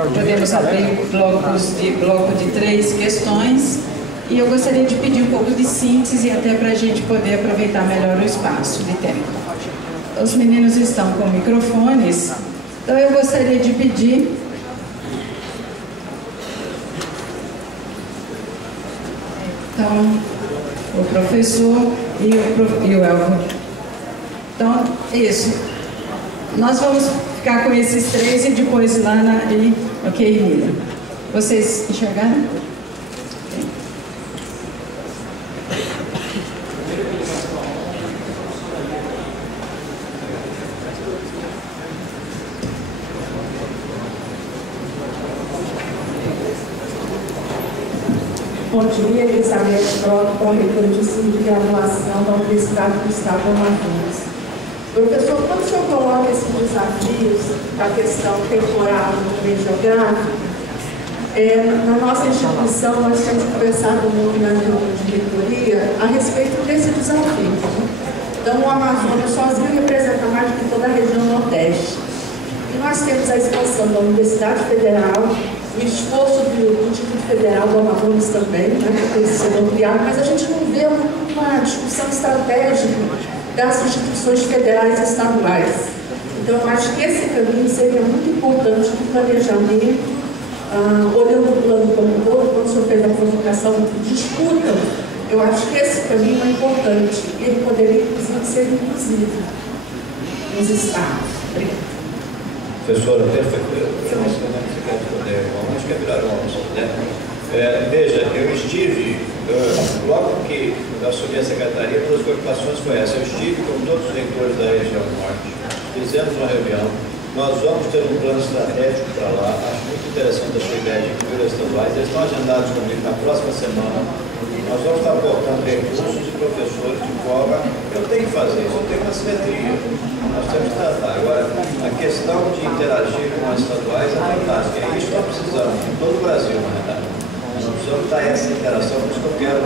podemos abrir bloco de 3 questões. E eu gostaria de pedir um pouco de síntese, até para a gente poder aproveitar melhor o espaço de tempo. Os meninos estão com microfones, então eu gostaria de pedir... Então, o professor e o Elvio. Então, isso. Nós vamos ficar com esses 3 e depois Lana e Mila. Vocês enxergaram? Bom dia, Elizabeth Broto, corretora de ensino de graduação da Universidade do Estado do Amazonas. Professor, quando o senhor coloca esses desafios da questão temporal e também geográfica, na nossa instituição nós temos conversado muito na reunião de reitoria a respeito desse desafio. Então, o Amazonas sozinho representa mais do que toda a região Nordeste. E nós temos a expansão da Universidade Federal, o esforço do Instituto Federal do Amazonas também, né, que tem sido ampliado, mas a gente não vê uma discussão estratégica das instituições federais e estaduais. Então, eu acho que esse caminho seria muito importante no planejamento, olhando o plano como um todo, quando o senhor fez a provocação de disputa, eu acho que esse caminho é importante e ele poderia, inclusive, ser inclusivo nos estados. Obrigada. Professora, acho que é virar né? Veja, eu estive, logo que eu assumi a secretaria, uma das preocupações foi essa. Eu estive com todos os reitores da região norte, fizemos uma reunião, nós vamos ter um plano estratégico para lá. Acho muito interessante a sua ideia de incluir as estaduais. Eles estão agendados comigo na próxima semana. Nós vamos estar aportando recursos e professores de forma que eu tenho que fazer, isso tem uma simetria. Nós temos que tratar. Agora, a questão de interagir com as estaduais é fantástica. É isso que nós precisamos, em todo o Brasil, na verdade. Nós precisamos dar essa interação, por isso que eu quero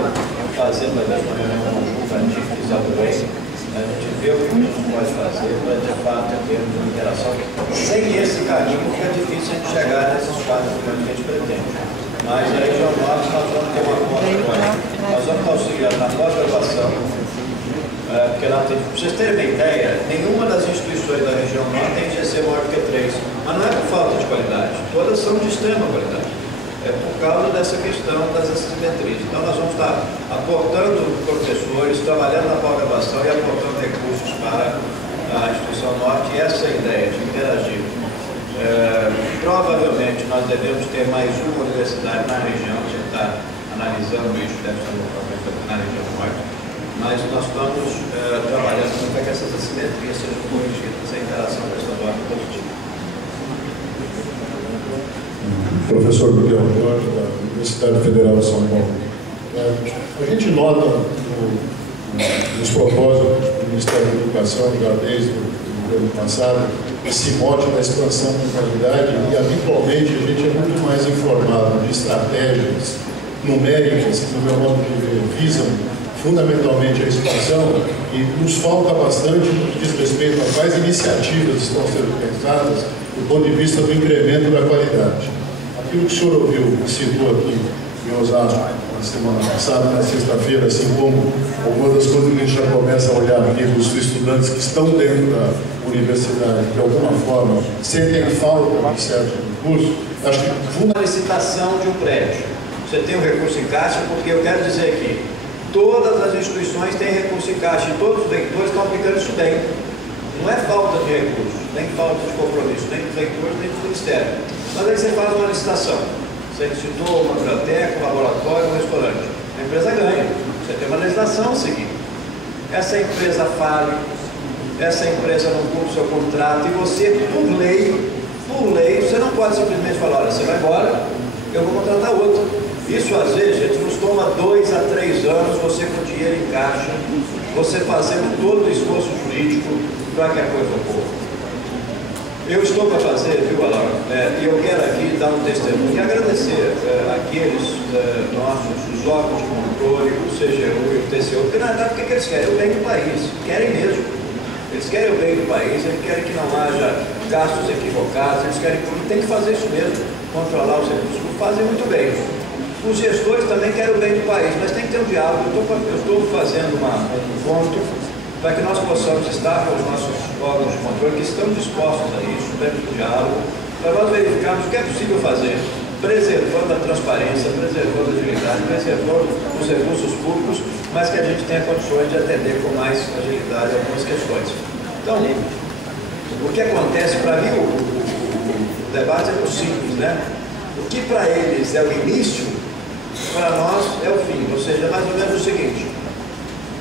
fazer uma reunião conjunta de apoio. A gente vê o que a gente pode fazer para, de fato, ter uma interação. Sem esse caminho, fica difícil a gente chegar nesses 4 milhões que a gente pretende. Mas a região norte nós vamos ter uma conta agora. Nós vamos auxiliar na pós-graduação, porque lá tem, para vocês terem uma ideia, nenhuma das instituições da região norte tem GC maior do que 3. Mas não é por falta de qualidade, todas são de extrema qualidade. É por causa dessa questão das assimetrias. Então nós vamos estar aportando professores, trabalhando na pós-graduação e aportando recursos para a instituição norte, e essa é a ideia de interagir. Provavelmente nós devemos ter mais uma universidade na região, a gente está analisando isso, deve ser na região norte, mas nós estamos trabalhando para que essas assimetrias sejam corrigidas, essa interação com a estadual é positiva. Professor Miguel Jorge, da Universidade Federal de São Paulo. A gente nota nos propósitos do Ministério da Educação, já desde o ano passado, esse mote da expansão com qualidade, e habitualmente a gente é muito mais informado de estratégias numéricas que, no meu modo de ver, visam fundamentalmente a expansão, e nos falta bastante no que diz respeito a quais iniciativas estão sendo pensadas do ponto de vista do incremento da qualidade. Aquilo que o senhor ouviu, citou aqui em Osasco, na semana passada, na sexta-feira, assim como algumas das coisas que a gente já começa a olhar aqui dos estudantes que estão dentro da universidade, de alguma forma, sentem falta de certo recurso, acho que uma licitação de um prédio. Você tem um recurso em caixa, porque eu quero dizer aqui, todas as instituições têm recurso em caixa e todos os reitores estão aplicando isso bem. Não é falta de recursos, nem falta de compromisso, nem dos reitores, nem do Ministério. Mas aí você faz uma licitação. Você licitou uma biblioteca, um laboratório, um restaurante. A empresa ganha. Você tem uma legislação a seguir. Essa empresa fale, essa empresa não cumpre o seu contrato, e você, por lei, você não pode simplesmente falar, olha, você vai embora, eu vou contratar outro. Isso, às vezes, gente, nos toma 2 a 3 anos, você com dinheiro em caixa, você fazendo todo o esforço jurídico para que a coisa ocorra. Eu estou para fazer, viu, Alain? E eu quero aqui dar um testemunho e agradecer aqueles os órgãos de controle, o CGU e o TCU, porque na verdade o que eles querem? O bem do país, querem mesmo. Eles querem o bem do país, eles querem que não haja gastos equivocados, eles querem, tem que fazer isso mesmo, controlar os recursos, fazem muito bem. Os gestores também querem o bem do país, mas tem que ter um diálogo. Eu estou fazendo um encontro para que nós possamos estar com os nossos órgãos de controle, que estão dispostos a isso, dentro do diálogo, para nós verificarmos o que é possível fazer, preservando a transparência, preservando a agilidade, preservando os recursos públicos, mas que a gente tenha condições de atender com mais agilidade algumas questões. Então, o que acontece, para mim, o debate é muito simples, né? O que para eles é o início, para nós é o fim, ou seja, mais ou menos o seguinte: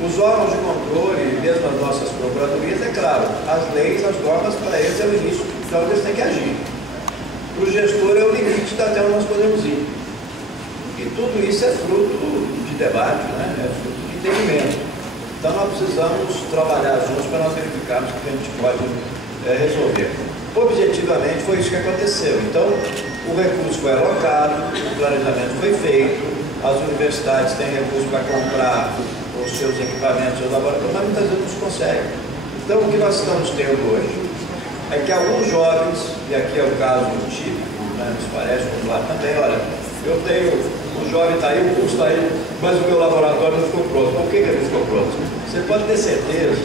os órgãos de controle, mesmo as nossas procuradorias, é claro, as leis, as normas, para eles é o início, então eles têm que agir. Para o gestor é o limite até onde nós podemos ir. E tudo isso é fruto de debate, né? É fruto de entendimento. Então nós precisamos trabalhar juntos para nós verificarmos o que a gente pode resolver. Objetivamente foi isso que aconteceu. Então, o recurso foi alocado, o planejamento foi feito, as universidades têm recurso para comprar os seus equipamentos, os laboratórios, mas muitas vezes não se consegue. Então, o que nós estamos tendo hoje é que alguns jovens, e aqui é o caso típico, né, nos parece, como lá também, olha, eu tenho, o jovem está aí, o curso está aí, mas o meu laboratório não ficou pronto. Por que ele não ficou pronto? Você pode ter certeza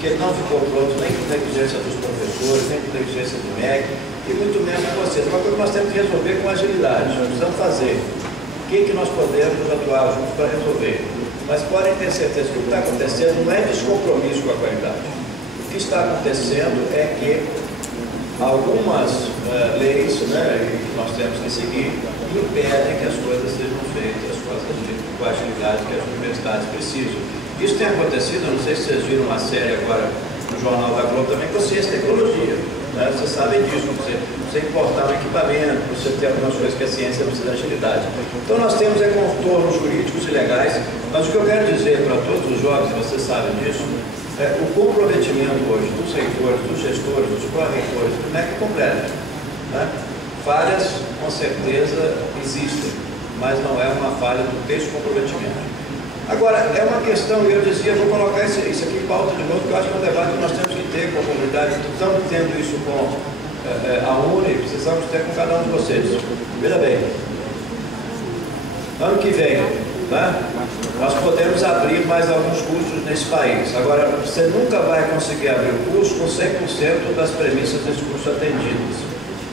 que ele não ficou pronto nem com negligência dos professores, nem com negligência do MEC, e muito menos com vocês. Uma coisa que nós temos que resolver com agilidade, nós precisamos fazer. O que nós podemos atuar juntos para resolver? Mas podem ter certeza que o que está acontecendo não é descompromisso com a qualidade. O que está acontecendo é que algumas leis, né, que nós temos que seguir, impedem que as coisas sejam feitas com a agilidade que as universidades precisam. Isso tem acontecido, eu não sei se vocês viram uma série agora no Jornal da Globo também, com ciência e tecnologia. Né? Vocês sabem disso, você importar um equipamento, você ter algumas coisas que a ciência precisa de agilidade. Então nós temos contornos jurídicos e legais, mas o que eu quero dizer para todos os jovens, e vocês sabem disso, é o comprometimento hoje dos reitores, dos gestores, dos pró-reitores, do MEC completo. Né? Falhas, com certeza, existem, mas não é uma falha do descomprometimento. Agora, é uma questão, eu dizia, vou colocar isso aqui em pauta de novo, porque eu acho que é um debate que nós temos que ter com a comunidade, estamos tendo isso com a UNE, precisamos ter com cada um de vocês. Veja bem, ano que vem, né, nós podemos abrir mais alguns cursos nesse país. Agora, você nunca vai conseguir abrir o curso com 100% das premissas desse curso atendidas.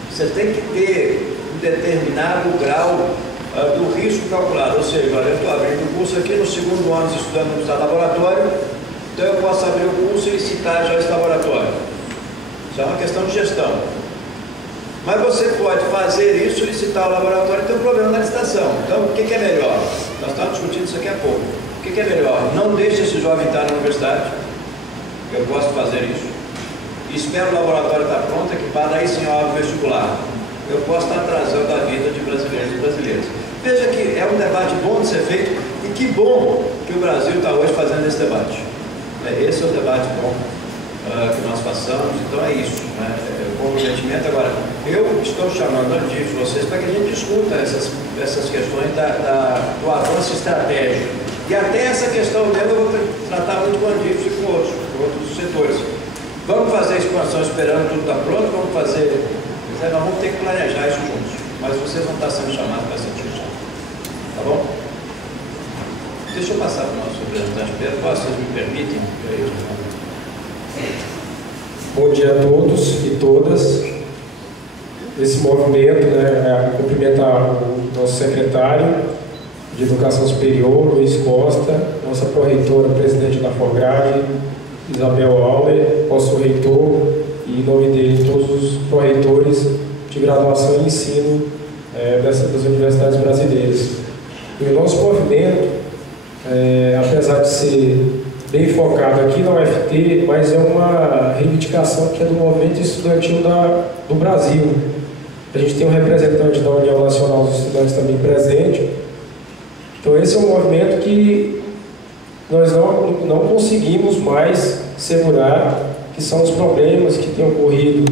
Você tem que ter um determinado grau do risco calculado, ou seja, eu estou abrindo o curso aqui no segundo ano estudando no laboratório, então eu posso abrir o curso e licitar já esse laboratório. Isso é uma questão de gestão. Mas você pode fazer isso, licitar o laboratório e ter um problema na licitação. Então, o que é melhor? Nós estamos discutindo isso aqui há pouco. O que é melhor? Não deixe esse jovem estar na universidade. Eu posso fazer isso. Espero o laboratório estar pronto, equipado, aí sim eu abro o vestibular. Eu posso estar atrasando a vida de brasileiros e brasileiras. Veja que é um debate bom de ser feito e que bom que o Brasil está hoje fazendo esse debate. Esse é o debate bom que nós passamos, então é isso. Né? O comprometimento. Agora, eu estou chamando a vocês para que a gente discuta essas questões do avanço estratégico. E até essa questão mesmo eu vou tratar muito com a DIF e com outros setores. Vamos fazer a expansão esperando tudo estar pronto, vamos fazer. Nós vamos ter que planejar isso juntos, mas vocês vão estar sendo chamados para essa discussão. Tá bom? Deixa eu passar para o nosso representante Pedro, vocês me permitem? Bom dia a todos e todas. Esse movimento, né, cumprimentar o nosso secretário de Educação Superior, Luiz Costa, nossa pró-reitora, presidente da FOGRADE, Isabel Auler, nosso reitor, e em nome dele, todos os pró-reitores de graduação e ensino das universidades brasileiras. E o nosso movimento, apesar de ser bem focado aqui na UFT, mas é uma reivindicação que é do movimento estudantil do Brasil. A gente tem um representante da União Nacional dos Estudantes também presente. Então esse é um movimento que nós não conseguimos mais segurar, que são os problemas que têm ocorrido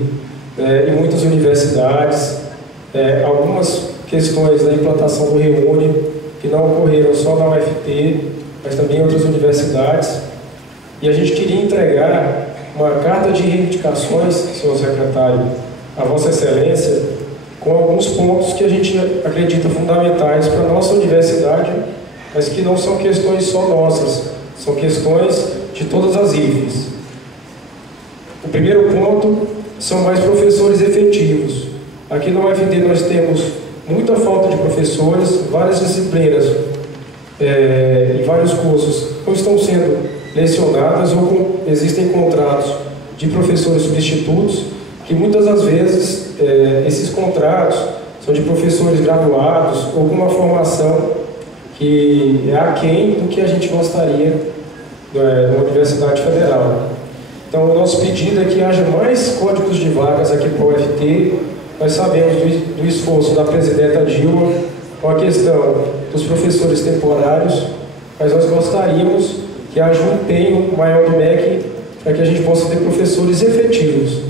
em muitas universidades, algumas questões da implantação do Reúne, que não ocorreram só na UFT, mas também em outras universidades. E a gente queria entregar uma carta de reivindicações, senhor secretário, a Vossa Excelência, com alguns pontos que a gente acredita fundamentais para a nossa universidade, mas que não são questões só nossas, são questões de todas as IFES. O primeiro ponto são mais professores efetivos. Aqui na UFD nós temos muita falta de professores, várias disciplinas e vários cursos não estão sendo lecionadas ou existem contratos de professores substitutos, que muitas das vezes esses contratos são de professores graduados ou com uma formação que é aquém do que a gente gostaria na Universidade Federal. Então, o nosso pedido é que haja mais códigos de vagas aqui para o UFT. Nós sabemos do esforço da presidenta Dilma com a questão dos professores temporários, mas nós gostaríamos que haja um empenho maior do MEC para que a gente possa ter professores efetivos,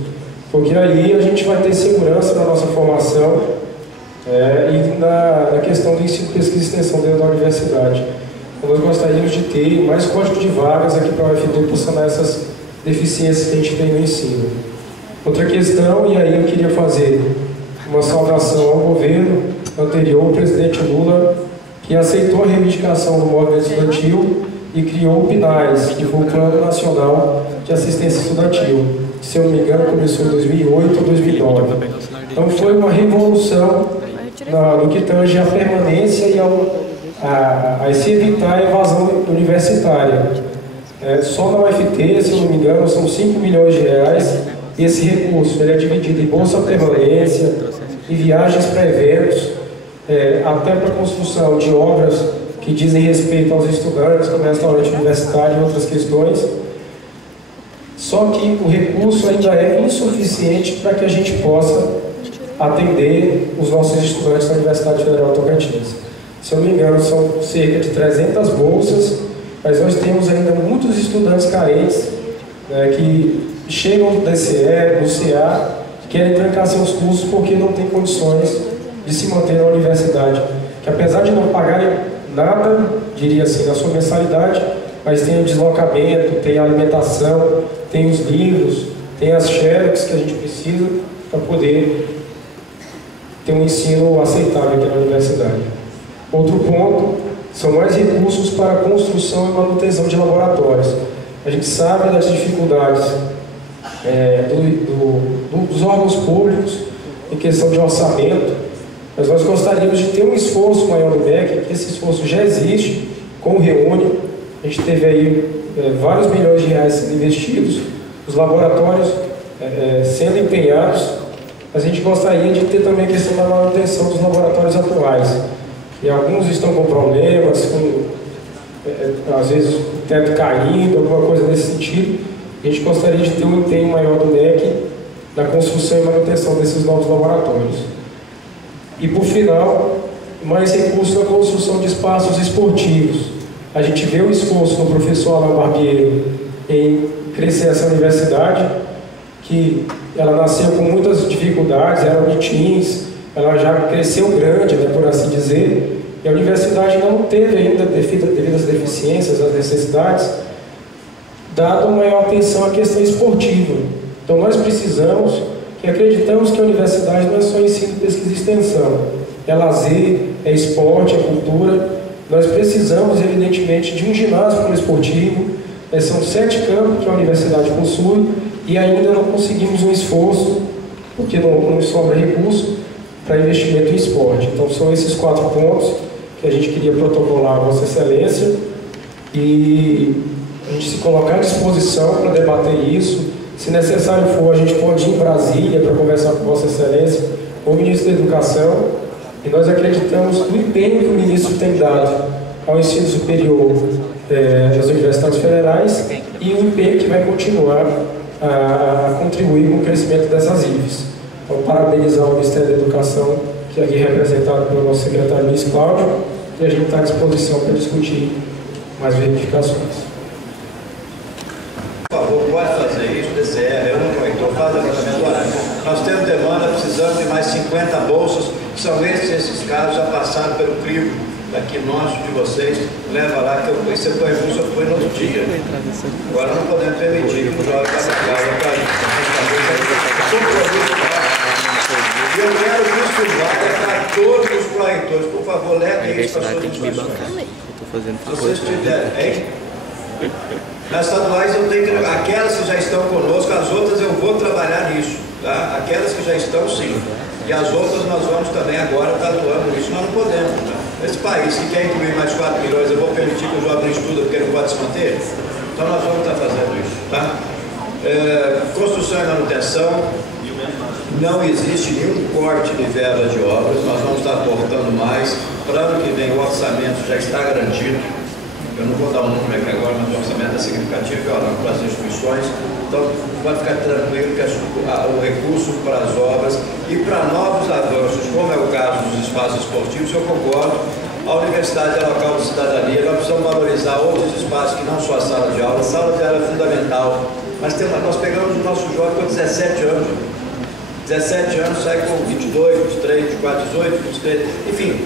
porque aí a gente vai ter segurança na nossa formação e na questão do ensino, pesquisa e extensão dentro da universidade. Então, nós gostaríamos de ter mais código de vagas aqui para a UFT para sanar essas deficiências que a gente tem no ensino. Outra questão, e aí eu queria fazer uma saudação ao governo anterior, o presidente Lula, que aceitou a reivindicação do movimento estudantil e criou o PNAES, que foi o Plano Nacional de Assistência Estudantil. Se eu não me engano, começou em 2008 ou 2009. Então foi uma revolução no que tange a permanência e a se evitar a evasão universitária. Só na UFT, se eu não me engano, são 5 milhões de reais. E esse recurso ele é dividido em bolsa permanência, em viagens para eventos, até para a construção de obras que dizem respeito aos estudantes, como restaurante universitário e outras questões. Só que o recurso ainda é insuficiente para que a gente possa atender os nossos estudantes da Universidade Federal Tocantins. Se eu não me engano, são cerca de 300 bolsas, mas nós temos ainda muitos estudantes carentes que chegam do DCE, do CA, que querem trancar seus cursos porque não têm condições de se manter na universidade. Que apesar de não pagarem nada, diria assim, na sua mensalidade, mas tem o deslocamento, tem a alimentação, tem os livros, tem as xerox que a gente precisa para poder ter um ensino aceitável aqui na universidade. Outro ponto são mais recursos para a construção e manutenção de laboratórios. A gente sabe das dificuldades dos órgãos públicos em questão de orçamento, mas nós gostaríamos de ter um esforço maior do MEC, que esse esforço já existe com o Reúne. A gente teve aí vários milhões de reais sendo investidos, os laboratórios sendo empenhados, mas a gente gostaria de ter também a questão da manutenção dos laboratórios atuais. E alguns estão com problemas, às vezes o teto caindo, alguma coisa nesse sentido. A gente gostaria de ter um empenho maior do MEC na construção e manutenção desses novos laboratórios. E por final, mais recursos na construção de espaços esportivos. A gente vê o esforço do professor Alain Barbieri em crescer essa universidade, que ela nasceu com muitas dificuldades, era mitins, ela já cresceu grande, por assim dizer, e a universidade não teve ainda, devido às deficiências, às necessidades, dado maior atenção à questão esportiva. Então nós precisamos, que acreditamos que a universidade não é só ensino, pesquisa e extensão, é lazer, é esporte, é cultura. Nós precisamos, evidentemente, de um ginásio poliesportivo. São 7 campos que a universidade possui e ainda não conseguimos um esforço, porque não sobra recurso para investimento em esporte. Então são esses 4 pontos que a gente queria protocolar a Vossa Excelência e a gente se colocar à disposição para debater isso. Se necessário for, a gente pode ir em Brasília para conversar com Vossa Excelência, com o Ministro da Educação, e nós acreditamos no empenho que o Ministro tem dado ao ensino superior das universidades federais e o empenho que vai continuar a contribuir com o crescimento dessas IFES. Então, parabenizar o Ministério da Educação, que é aqui representado pelo nosso secretário Luiz Cláudio, e a gente está à disposição para discutir mais verificações. Por favor, pode fazer isso, DCE, então faz a levantamento. Nós temos demanda, precisamos de mais 50 bolsas, que são esses casos já passaram pelo crivo. daquinócio de vocês, leva lá, que esse recurso foi no outro dia. Agora não podemos permitir que o jovem faça casa para e eu quero que isso valha para todos os pró-reitores. Por favor, levem isso para suas instituições. Se vocês tiverem, hein? Nas estaduais eu tenho que, aquelas que já estão conosco, as outras eu vou trabalhar nisso, tá? Aquelas que já estão, sim. E as outras nós vamos também agora estar atuando nisso, nós não podemos, tá? Esse país que quer incluir mais 4 milhões, eu vou permitir que o jovem estude porque ele não pode se manter? Então nós vamos estar fazendo isso, tá? Construção e manutenção, não existe nenhum corte de verbas de obras, nós vamos estar aportando mais. Para ano que vem o orçamento já está garantido. Eu não vou dar um número aqui agora, mas o orçamento é significativo para as instituições. Então, pode ficar tranquilo que o recurso para as obras e para novos avanços, como é o caso dos espaços esportivos, eu concordo. A universidade é local de cidadania, nós precisamos valorizar outros espaços que não só a sala de aula. A sala de aula é fundamental, mas nós pegamos o nosso jovem com 17 anos. 17 anos, sai com 22, 23, 24, 18, 23, enfim.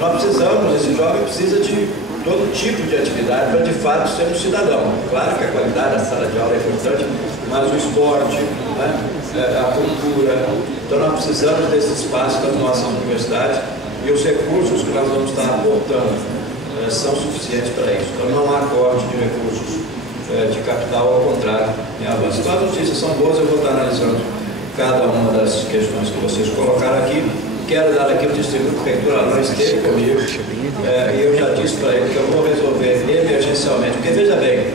Nós precisamos, esse jovem precisa de todo tipo de atividade para de fato ser um cidadão. Claro que a qualidade da sala de aula é importante, mas o esporte, né, a cultura, então nós precisamos desse espaço das nossas universidades e os recursos que nós vamos estar aportando são suficientes para isso. Então não há corte de recursos de capital, ao contrário, em avanço. Então as notícias são boas, eu vou estar analisando cada uma das questões que vocês colocaram aqui. Quero dar aqui o testemunho que o reitor Alain esteve comigo e eu já disse para ele que eu vou resolver emergencialmente, porque veja bem,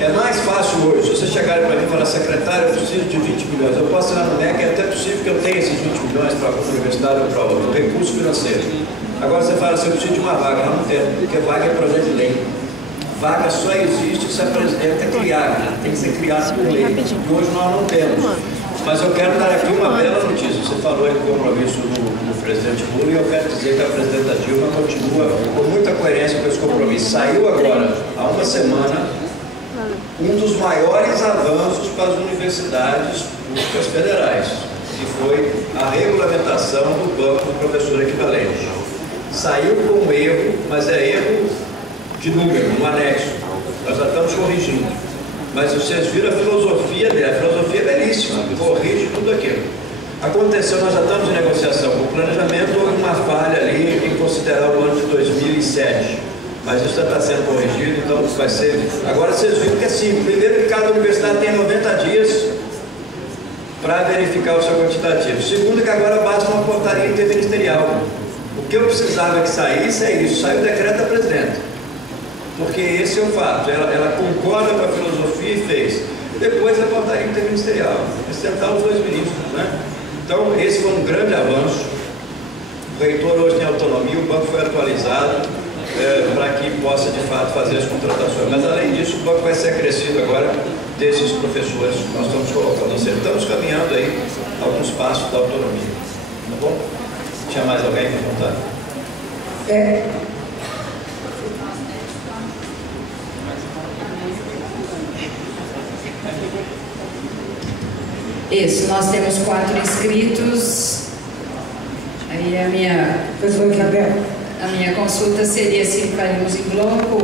é mais fácil hoje, se vocês chegarem para mim e falar, secretário, eu preciso de 20 milhões, eu posso ir lá no MEC, é até possível que eu tenha esses 20 milhões para a universidade ou para outro, recurso financeiro. Agora você fala assim, eu preciso de uma vaga, não temos, porque vaga é projeto de lei. Vaga só existe se a presidente é criada, tem que ser criada por lei, e hoje nós não temos. Mas eu quero dar aqui uma bela notícia. Você falou aí do compromisso do presidente Lula e eu quero dizer que a presidenta Dilma continua com muita coerência com esse compromisso. Saiu agora, há uma semana, um dos maiores avanços para as universidades públicas federais, que foi a regulamentação do banco do professor equivalente. Saiu com um erro, mas é erro de número, um anexo. Nós já estamos corrigindo. Mas vocês viram a filosofia dele, a filosofia é belíssima, corrige tudo aquilo. Aconteceu, nós já estamos em negociação com o planejamento, houve uma falha ali em considerar o ano de 2007. Mas isso já está sendo corrigido, então vai ser... Agora vocês viram que é simples. Primeiro que cada universidade tem 90 dias para verificar o seu quantitativo. Segundo que agora basta uma portaria interministerial. O que eu precisava que saísse é isso, sai o decreto da presidenta. Porque esse é o fato, ela concorda com a filosofia e fez. Depois a portaria interministerial, sentaram os dois ministros, né? Então esse foi um grande avanço. O reitor hoje tem autonomia, o banco foi atualizado para que possa de fato fazer as contratações. Mas além disso, o banco vai ser acrescido agora desses professores que nós estamos colocando. Ou seja, estamos caminhando aí alguns passos da autonomia. Tá bom? Tinha mais alguém para contar? Isso, nós temos 4 inscritos. Aí a minha consulta seria se faríamos em bloco.